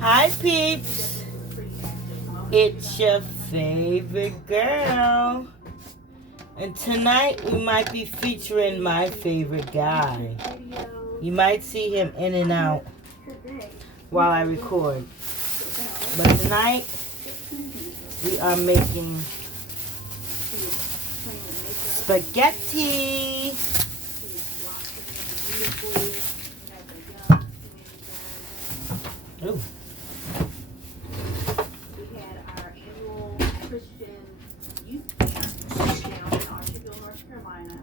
Hi, peeps. It's your favorite girl. And tonight we might be featuring my favorite guy. You might see him in and out while I record. But tonight we are making spaghetti. Ooh. We had our annual Christian youth camp down in Archville, North Carolina.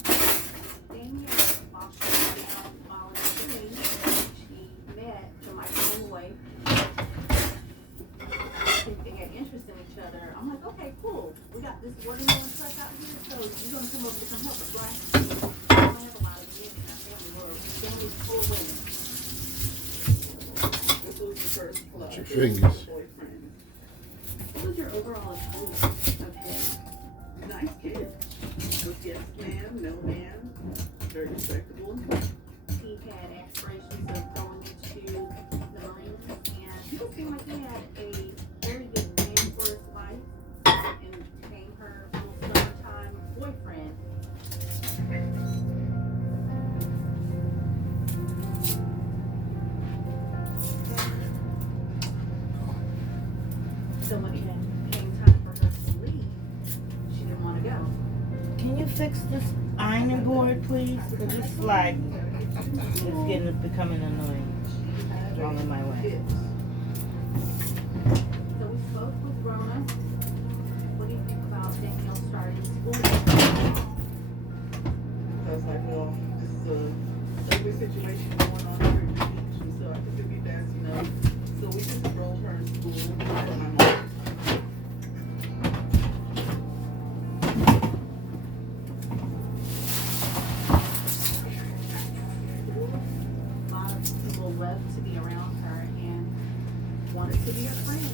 Danielle, while she was down volunteering, she met Jamaica Malloy. I think they had interest in each other. I'm like, okay, cool. We got this watermelon truck out here, so you're going to come over to come help us, right? We don't have a lot of men in our family. We're families full of women. This was the first club. Watch your fingers. What was your overall experience of him? Nice kid. Was yes man, no man, very respectable. He had aspirations of going into the Marines, and he just seemed like he had a very good man for his wife and became her little summertime boyfriend. So when it came time for her to leave, she didn't want to go. Can you fix this ironing board, please? Because it's sliding. It's becoming annoying. It's all in my way. So we spoke with Rona. What do you think about Danielle starting school? I was like, well, this is a ugly situation going on here in the beach, and so I think it'd be best, you know. So we just enrolled her in school for my mom. A lot of people loved to be around her and wanted to be her friend.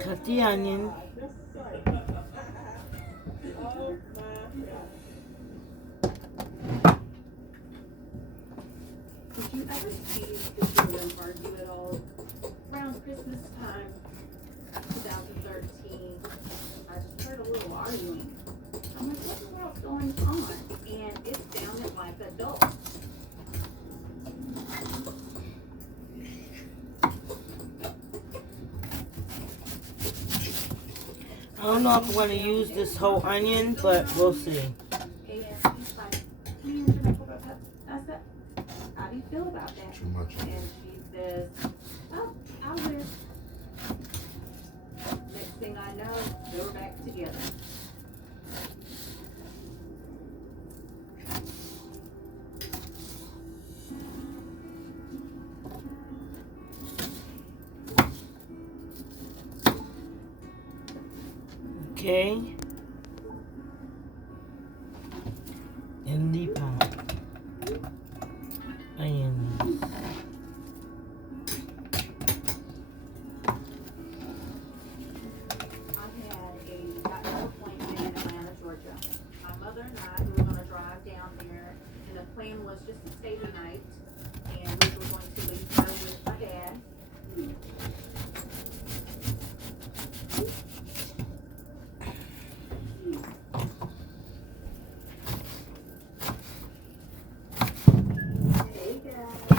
Cut the onion. Did you ever see the two of them argue at all around Christmas time, 2013? I just heard a little arguing. I'm like, what the world's going on? And it sounded like adults. I don't know if I'm going to use this whole onion, but we'll see. And he's like, I said, how do you feel about that? Too much. And she says, oh, I will. Next thing I know, they were back together. Okay. In the pot. Onions. I had a doctor's appointment in Atlanta, Georgia. My mother and I, we were going to drive down there, and the plan was just to stay the night, and we were going to leave her with my dad. Hey guys,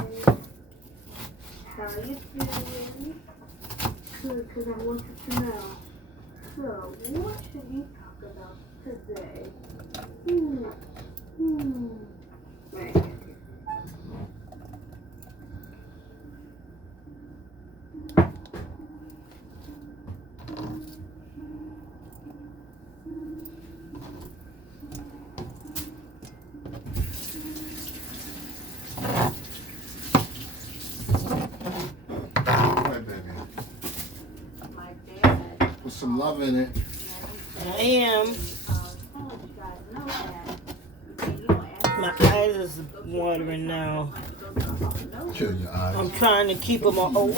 how you doing? Good, because I want you to know. So, what should we talk about today? Right. My dad. Put some love in it. I am. You guys know that. You know, My eyes are is watering now. Chill your eyes. I'm trying to keep them up. Oh.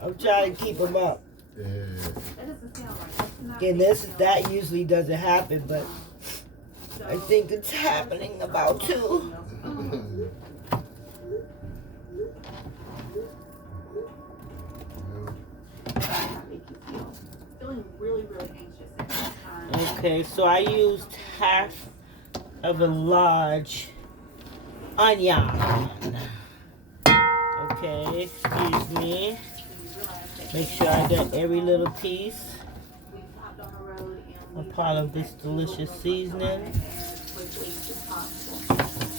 I'm trying to keep them up. Yeah. And that usually doesn't happen, but I think it's happening about 2. Feeling really, really anxious at this time. Okay, so I used half of a large onion. Okay, excuse me. Make sure I get every little piece a part of this delicious seasoning.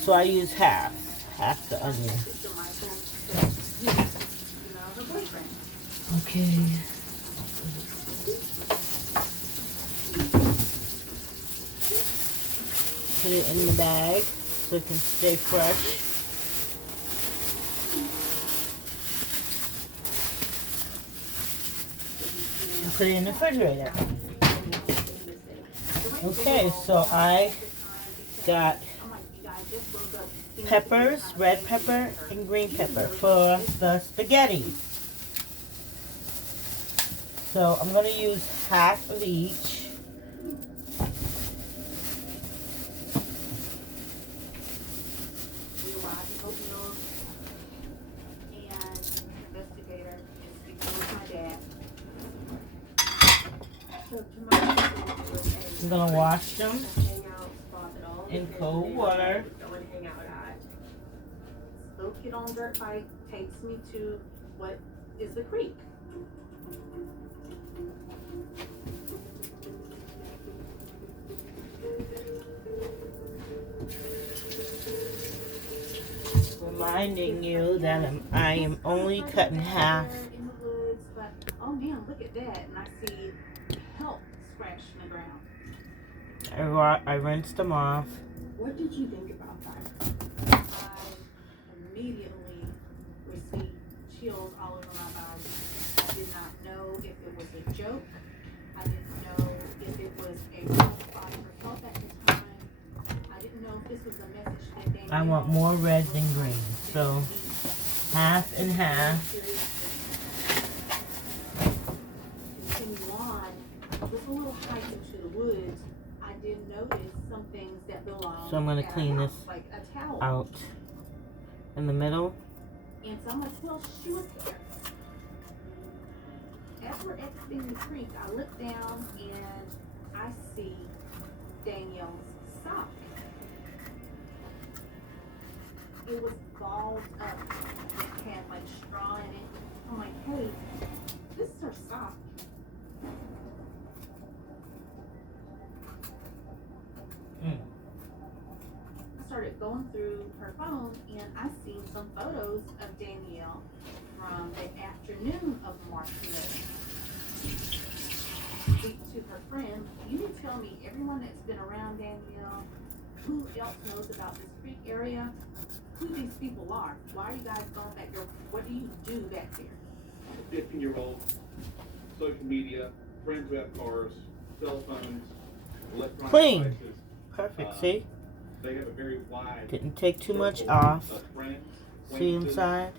So I use half the onion. Okay. Put it in the bag so it can stay fresh. And put it in the refrigerator. Okay, so I got peppers, red pepper and green pepper for the spaghetti. So I'm going to use half of each. I'm going to wash them in cold water. Slow Kid on Dirt Bike takes me to what is the creek. Reminding you that I am only cutting half. In the woods, but oh man, look at that! And I see help scratched in the ground. I rinsed them off. What did you think about that? I immediately received chills all over my body. I did not know if it was a joke. I didn't know if it was a real body result at the time. I didn't know if this was a message that they I want more red than green, so half and half. Continue on. With a little hike into the woods, I did notice some things that belong. So I'm gonna clean this like a towel. out in the middle. And so I'm like, well, she was here. As we're exiting the creek, I look down and I see Danielle's sock. It was balled up. It had like straw in it. I'm like, hey, this is her sock. I started going through her phone and I seen some photos of Danielle from the afternoon of March 11th. Speak to her friend, you need to tell me everyone that's been around Danielle, who else knows about this creek area, who these people are. Why are you guys going back there? What do you do back there? 15-year-old, social media, friends who have cars, cell phones, electronic Clean. devices. Perfect, see? They have a very wide Didn't take too much circle off. of friends, See acquaintances, inside?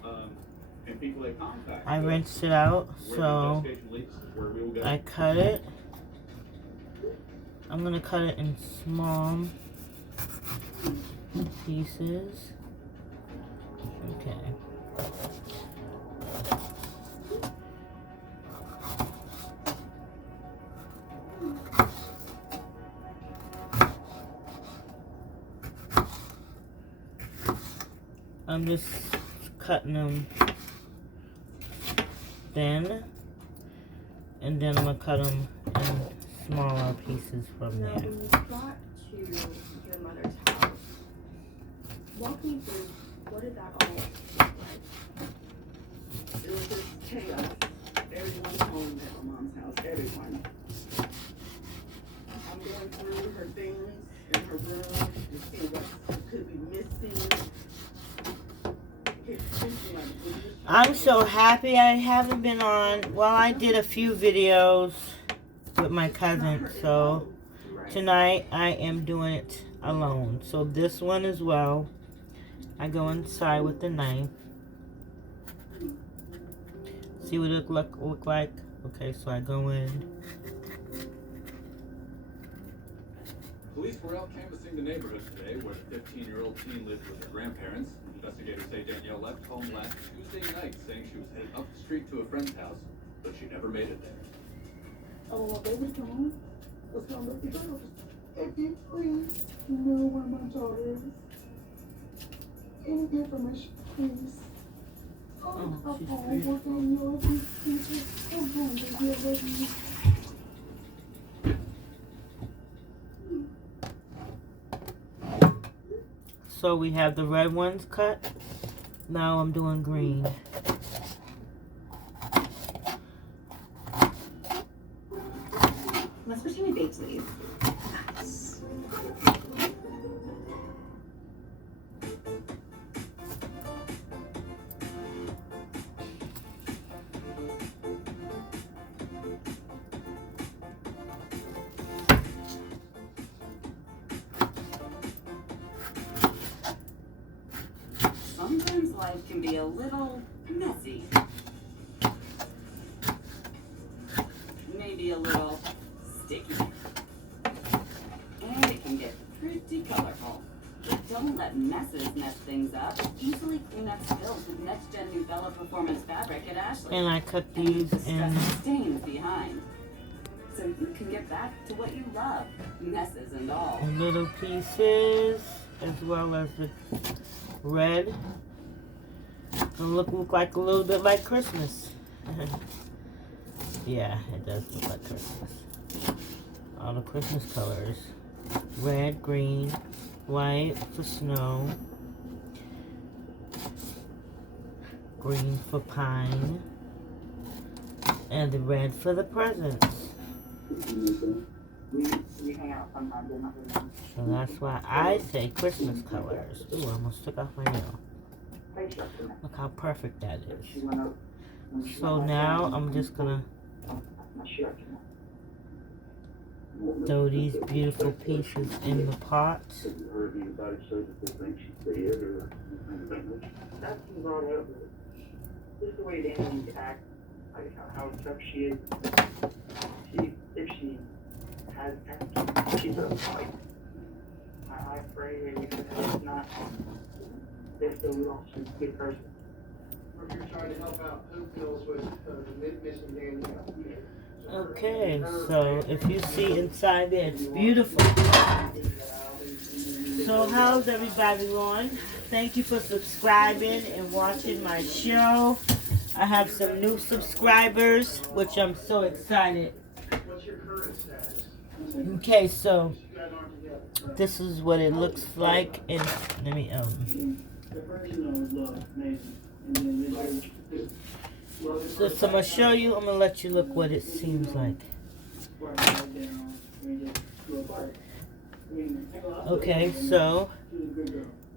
and people they contact. I So rinsed it out, where the so investigation leads is where we will go. I cut it. I'm gonna cut it in small pieces. Okay. I'm just cutting them thin, and then I'm gonna cut them in smaller pieces from Now, there. when you got to your mother's house, walk me through, what did that all look like? It was just chaos. Everyone's home at my mom's house. Everyone. I'm going through her things in her room to see what could be missing. I'm so happy I haven't been on. Well, I did a few videos with my cousin, so tonight I am doing it alone. So this one as well, I go inside with the knife. See what it look like? Okay, so I go in. Police were out canvassing the neighborhood today where the 15-year-old teen lived with her grandparents. Investigators say Danielle left home last Tuesday night saying she was headed up the street to a friend's house, but she never made it there. Oh, baby, come on. Let's go look at those. If you please know where my daughter is. Any information, please. Oh, she's I'll beautiful. work on your features. Come on, baby, I love you. So we have the red ones cut. Now I'm doing green. Let's pretend we baked these. Nice. Sometimes life can be a little messy. Maybe a little sticky. And it can get pretty colorful. But don't let messes mess things up. Easily clean up spills with Next Gen Nubella Performance Fabric at Ashley. And I cut And leave these the in stress stains behind. So you can get back to what you love, messes and all. little pieces, as well as the red. And look like a little bit like Christmas. Yeah, it does look like Christmas. All the Christmas colors. Red, green, white for snow. Green for pine. And the red for the presents. We hang out sometimes in that room. So that's why I say Christmas colors. Ooh, I almost took off my nail. Look how perfect that is. So now I'm just gonna throw these beautiful pieces in the pot. Have you heard anybody say that they think she's dead or anything like that? That's been brought up. Just the way Danny acts, like how tough she is. If she has cancer, she's a fight. I pray that it's not. If the will, she's a good person. We're here trying to help out Hope Mills with the missing Danielle. Okay, so if you see inside there, it's beautiful. So how's everybody going? Thank you for subscribing and watching my show. I have some new subscribers, which I'm so excited. What's your current status? Okay, so You guys aren't together. this is what it looks like. And let me The first one was love, amazing. And then so I'm gonna show you. I'm gonna let you look what it seems like. Okay, so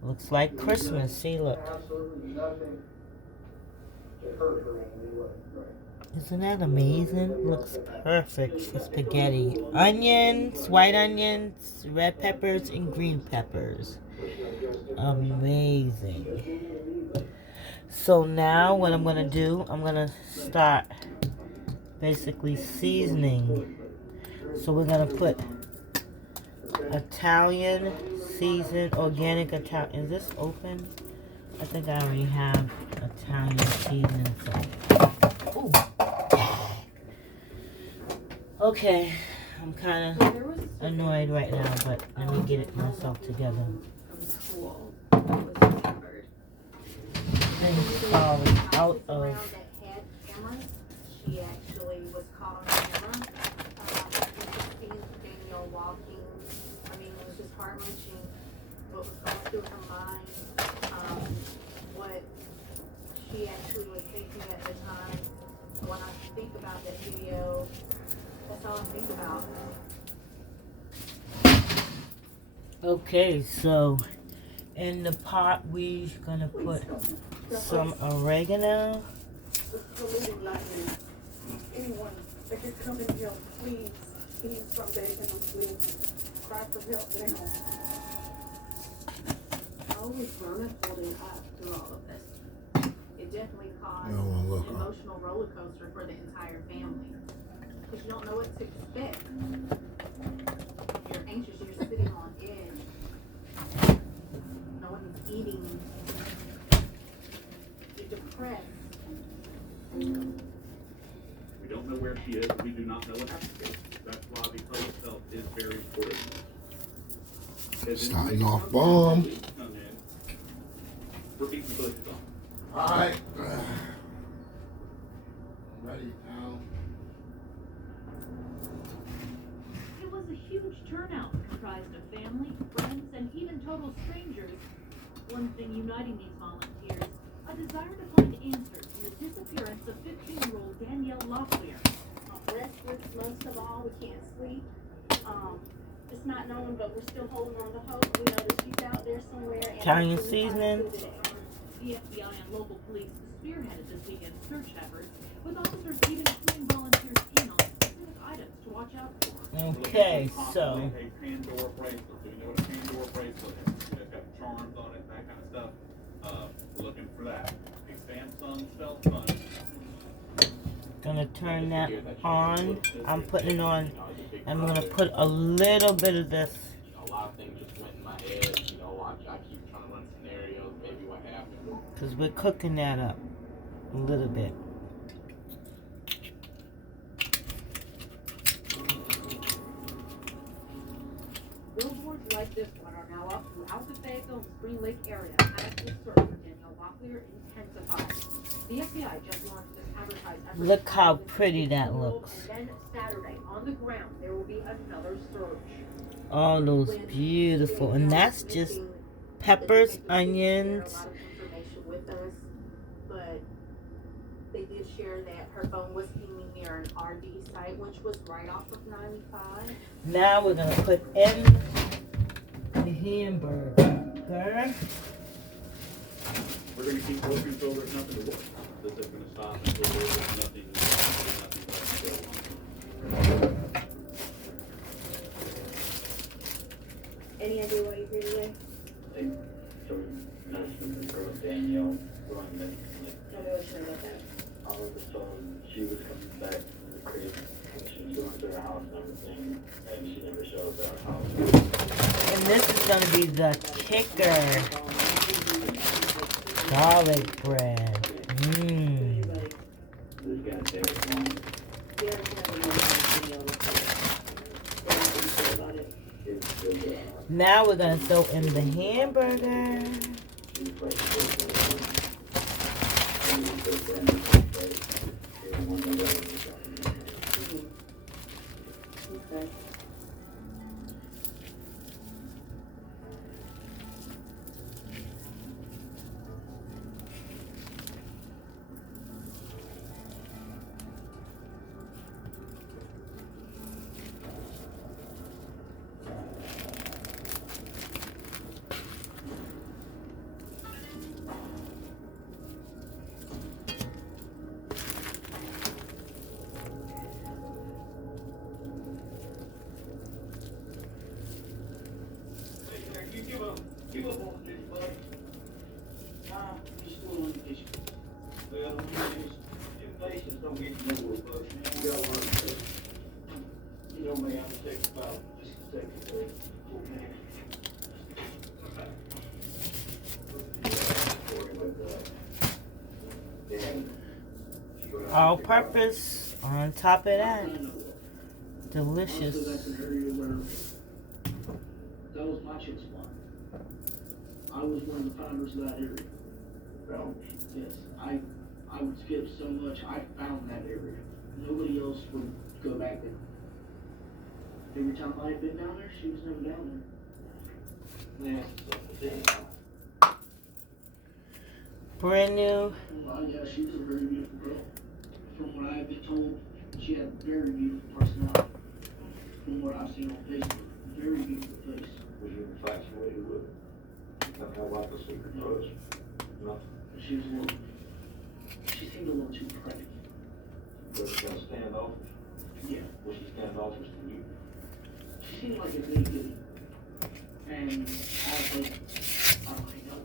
looks like Christmas. See, look. Absolutely nothing to hurt her in any way. Isn't that amazing? Looks perfect for spaghetti. Onions, white onions, red peppers, and green peppers. Amazing. So now what I'm going to do, I'm going to start basically seasoning. So we're going to put Italian seasoned, organic Italian. Is this open? I think I already have Italian seasoning. Ooh. Okay, I'm kind of annoyed right now, but let me get it myself together. Cool. It was discovered. Things falling out of. That had cameras. She actually was caught on camera. Seeing Danielle walking. I mean, it was just heart wrenching. What was going through her mind. What she actually was thinking at the time. When I think about that video, that's all I think about. Okay, so in the pot we're gonna put some oregano. Anyone that could come and help, please. Please, someday, and please cry for help now. always Verna holding up through all of this? It definitely caused You don't wanna look, an huh? emotional roller coaster for the entire family. Because you don't know what to expect. You're anxious, you're sitting on edge. No one's eating. You're depressed. We don't know where she is. We do not know what happened to her. That's why the public health is very important. Starting off bomb. Come in. Repeat the book song. Alright. Ready now. It was a huge turnout comprised of family, friends, and even total strangers. One thing uniting these volunteers, a desire to find answers in the disappearance of 15-year-old Danielle Locklear. Restless most of all, we can't sleep. It's not known, but we're still holding on to hope. We know that she's out there somewhere. And Italian seasoning. The FBI and local police spearheaded this weekend's search efforts, with officers even cluing volunteers in on specific items to watch out for. Okay, so A Pandora bracelet. Do you know what a Pandora bracelet is? It's got charms on it, that kind of stuff. We're looking for that. A Samsung cell phone. gonna turn that on. I'm putting it on. I'm gonna put a little bit of this. A lot of things just went in my head. I keep trying to run scenarios, maybe what happened. Because we're cooking that up a little bit. Billboards like this one are now up throughout the Fayetteville and Spring Lake area as the search for Danielle Locklear intensifies. The FBI just launched this advertised effort. Look how pretty that looks. And then Saturday, on the ground, there will be another search. All those beautiful, and that's just peppers, onions. A lot of information with us, but they did share that her phone was pinging near an RD site, which was right off of 95. Now we're gonna put in the hamburger. We're gonna keep working until there's nothing to watch. This is gonna stop until there's nothing left to go on. Any idea why you're here today? So, nice with the girl Danielle going missing. Tell me what you know about that. I was just told she was coming back from the crib and she was going to her house and everything, and she never showed up at her house. And this is gonna be the kicker. Garlic bread. Mmm. This guy Derek Long. Derek's never known about video before. What do you say about it? It's good. Now we're gonna throw in the hamburger. Okay. Give up on this, bud. Nah, you still on this. Well, impatience don't get you nowhere, bud. You gotta learn to. You know me, I'm a second about just a second. Okay. All purpose on top of that. Delicious. That's an area where that was my chick spot. I was one of the founders of that area. Well, Yes, I would skip so much. I found that area. Nobody else would go back there. Every time I had been down there, she was never down there. Yeah, so, Brand new. well, yeah, she was a very beautiful girl. From what I've been told, she had a very beautiful personality. From what I've seen on Facebook, very beautiful face. Was you infatuated with it? How about the secret crush? Nothing. She was a little, she seemed a little too pretty. Was she gonna standoffish? Yeah. Was she standoffish to you? She seemed like a big goodie. And I was like, I don't really know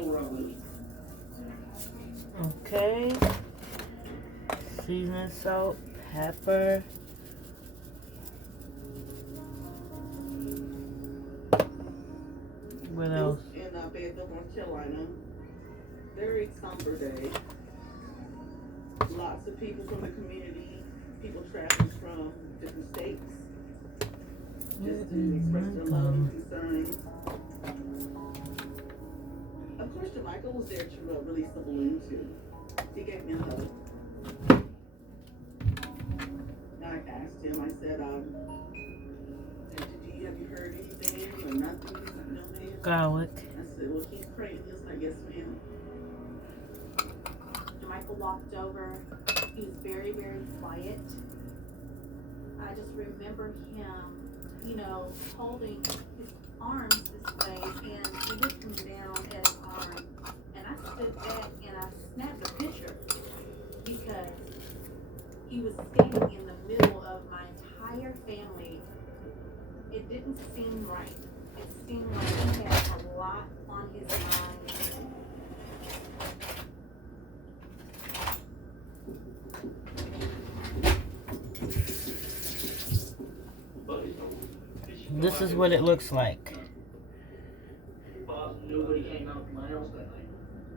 know where I live. Okay. Seasoning salt, pepper. What else? In Fayetteville, North Carolina. Very somber day. Lots of people from the community, people traveling from different states, just to express their love and concern. Of course, Jermichael was there to release the balloon too. He gave me a hug. I asked him, I said, have you heard anything or nothing? He's like, no, man. Garlic. I said, well, keep praying. He was like, yes, ma'am. Jermichael walked over. He was very, very quiet. I just remember him, you know, holding his arms this way and looking down at his arm. And I stood back and I snapped a picture because he was standing in the middle of my entire family. It didn't seem right. It seemed like he had a lot on his mind. This is what it looks like. Nobody came out from my house that night.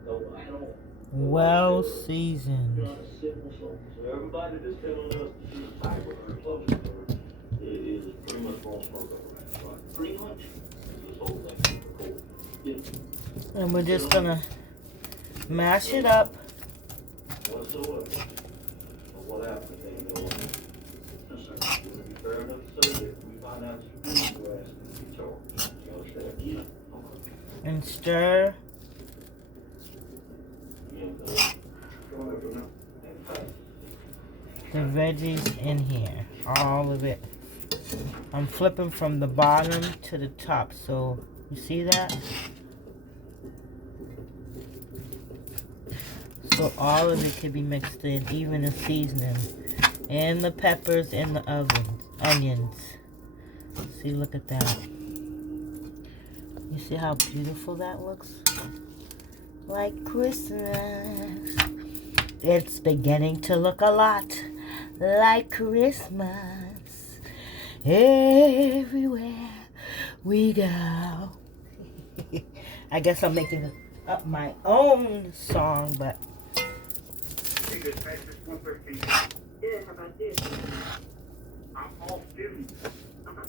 No, I don't. Well seasoned. So everybody that's telling us to be tight with our close to her is pretty much wrong smoke over that. Right? Pretty much. This whole thing is cool. Yeah. And we're just gonna mash it up. Whatsoever. But what happened, they go on. Yes, sir. It would be fair enough to say that if we find out you do, we're asking to be charged. You understand? Yeah. Okay. And stir. The veggies in here, all of it. I'm flipping from the bottom to the top, so you see that? So all of it can be mixed in, even the seasoning and the peppers and the onions. See, look at that. You see how beautiful that looks? Like Christmas. It's beginning to look a lot like Christmas everywhere we go. I guess I'm making up my own song, but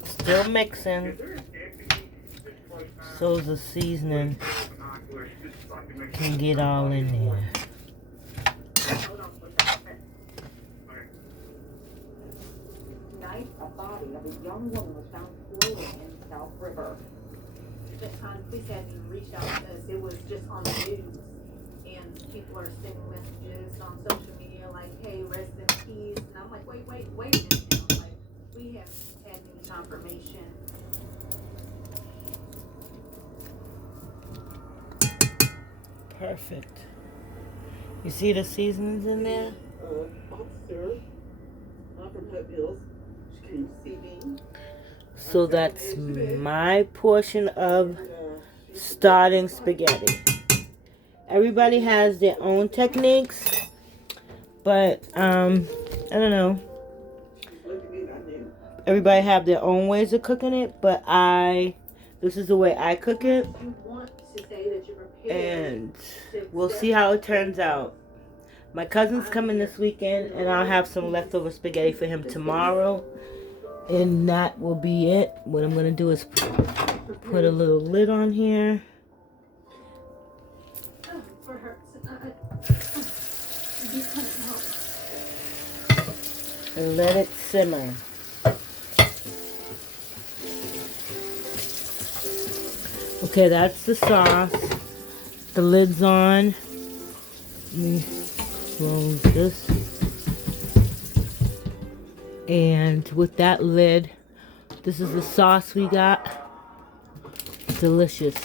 still mixing so the seasoning can get all in there. Tonight, a body of a young woman was found floating in South River. The time police hadn't even reached out to us. It was just on the news. And people are sending messages on social media like, hey, rest in peace. And I'm like, wait a minute. And I'm like, we haven't had any confirmation. Perfect. You see the seasonings in there? Officer, I'm from Hut Hills. She came to see me. So that's my portion of starting spaghetti. Everybody has their own techniques, but I don't know. Everybody have their own ways of cooking it, but this is the way I cook it. You want to say that you're prepared. And we'll see how it turns out. My cousin's coming this weekend, and I'll have some leftover spaghetti for him tomorrow. And that will be it. What I'm going to do is put a little lid on here. And let it simmer. Okay, that's the sauce. The lid's on. Let me close this. And with that lid, this is the sauce we got. Delicious.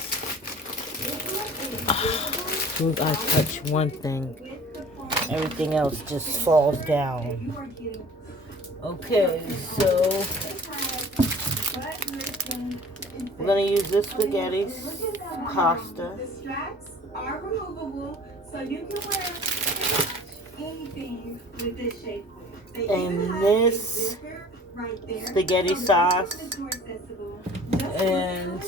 Oh, I touch one thing, everything else just falls down. Okay, so we're gonna use this spaghetti pasta. are removable, so you can wear anything with this shape. They even And have this a zipper right there, spaghetti so sauce. it's more accessible. And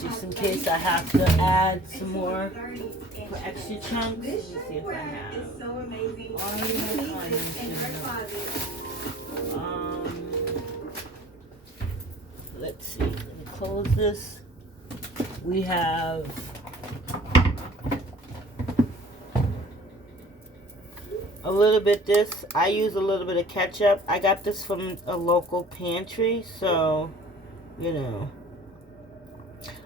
just in case I have to add some more for extra chunks. Let me This see if I shapewear have. is so amazing. Oh, You yeah, need I this in your understand. closet. Let's see. Let me close this. We have a little bit this. I use a little bit of ketchup. I got this from a local pantry, so you know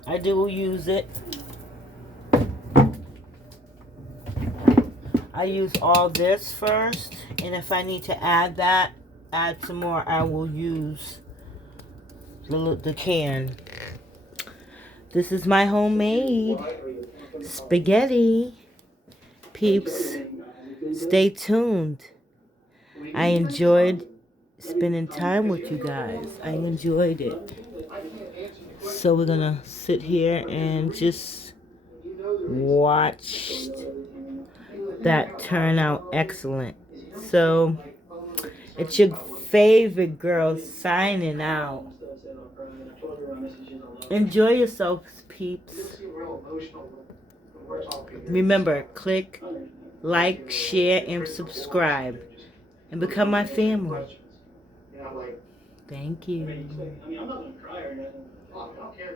I do use it. I use all this first, and if I need to add some more, I will use the can. This is my homemade spaghetti. Peeps, stay tuned. I enjoyed spending time with you guys. I enjoyed it. So we're gonna sit here and just watch that turn out excellent. So it's your favorite girl signing out. Enjoy yourselves, peeps. Remember, click, like, share, and subscribe. And become my family. Thank you. I mean, I'm not gonna cry or nothing. I don't care.